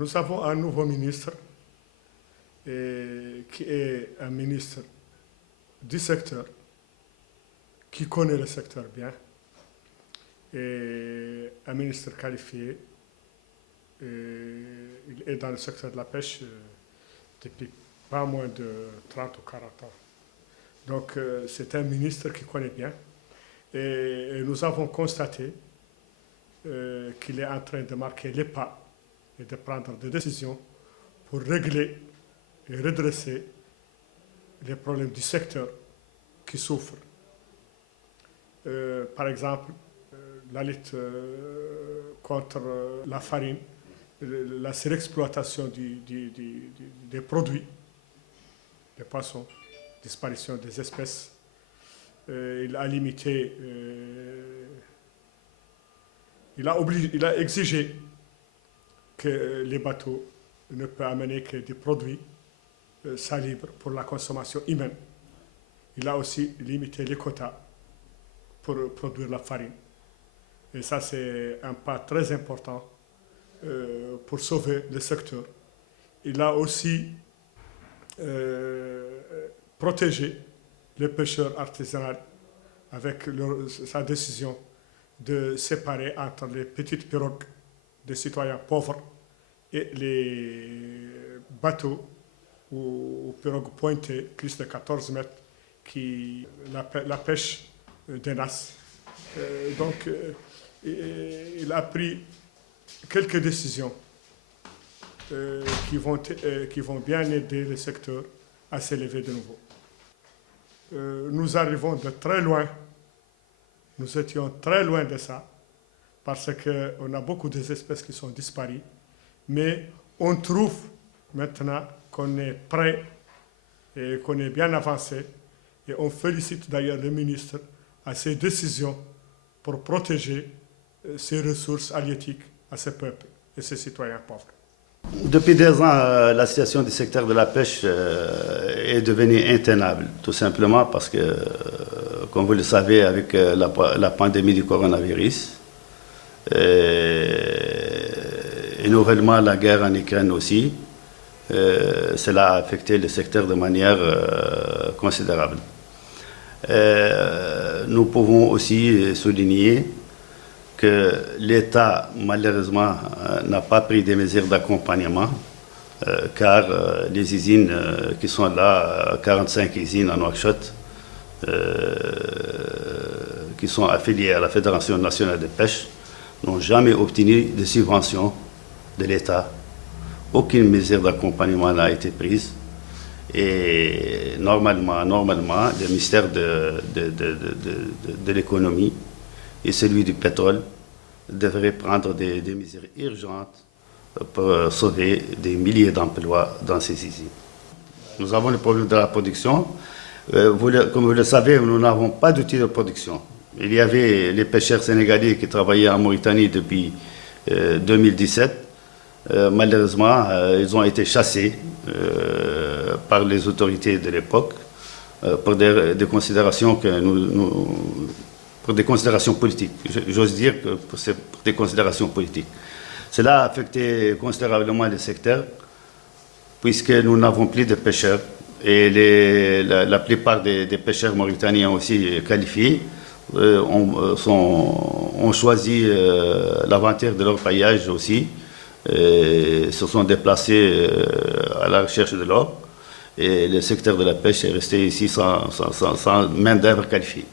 Nous avons un nouveau ministre qui est un ministre du secteur, qui connaît le secteur bien, et un ministre qualifié. Il est dans le secteur de la pêche depuis pas moins de 30 ou 40 ans. Donc c'est un ministre qui connaît bien. Et nous avons constaté qu'il est en train de marquer les pas et de prendre des décisions pour régler et redresser les problèmes du secteur qui souffrent. Par exemple, la lutte contre la farine, la surexploitation des produits, des poissons, disparition des espèces. Il a limité, il a exigé que les bateaux ne peuvent amener que des produits salubres pour la consommation humaine. Il a aussi limité les quotas pour produire la farine. Et ça, c'est un pas très important pour sauver le secteur. Il a aussi protégé les pêcheurs artisanaux avec sa décision de séparer entre les petites pirogues des citoyens pauvres et les bateaux ou pirogues pointées, plus de 14 mètres, qui la pêche dénace. Donc, il a pris quelques décisions qui vont bien aider le secteur à s'élever de nouveau. Nous arrivons de très loin, nous étions très loin de ça, parce qu'on a beaucoup d'espèces qui sont disparues, mais on trouve maintenant qu'on est prêt et qu'on est bien avancé, et on félicite d'ailleurs le ministre à ses décisions pour protéger ses ressources halieutiques à ces peuples et ces citoyens pauvres. Depuis 2 ans, la situation du secteur de la pêche est devenue intenable, tout simplement parce que, comme vous le savez, avec la pandémie du coronavirus, et nouvellement la guerre en Ukraine aussi, cela a affecté le secteur de manière considérable. Nous pouvons aussi souligner que l'État, malheureusement, n'a pas pris des mesures d'accompagnement, car les usines qui sont là, 45 usines en Nouakchott, qui sont affiliées à la Fédération nationale de pêche, n'ont jamais obtenu de subventions de l'État. Aucune mesure d'accompagnement n'a été prise. Et normalement, le ministère de l'économie et celui du pétrole devraient prendre des mesures urgentes pour sauver des milliers d'emplois dans ces usines. Nous avons le problème de la production. Comme vous le savez, nous n'avons pas d'outils de production. Il y avait les pêcheurs sénégalais qui travaillaient en Mauritanie depuis 2017. Malheureusement, ils ont été chassés par les autorités de l'époque pour des considérations pour des considérations politiques. J'ose dire que pour des considérations politiques. Cela a affecté considérablement le secteur, puisque nous n'avons plus de pêcheurs et la plupart des pêcheurs mauritaniens aussi qualifiés ont choisi l'aventure de leur paillage aussi, et se sont déplacés à la recherche de l'or, et le secteur de la pêche est resté ici sans main-d'œuvre qualifiée.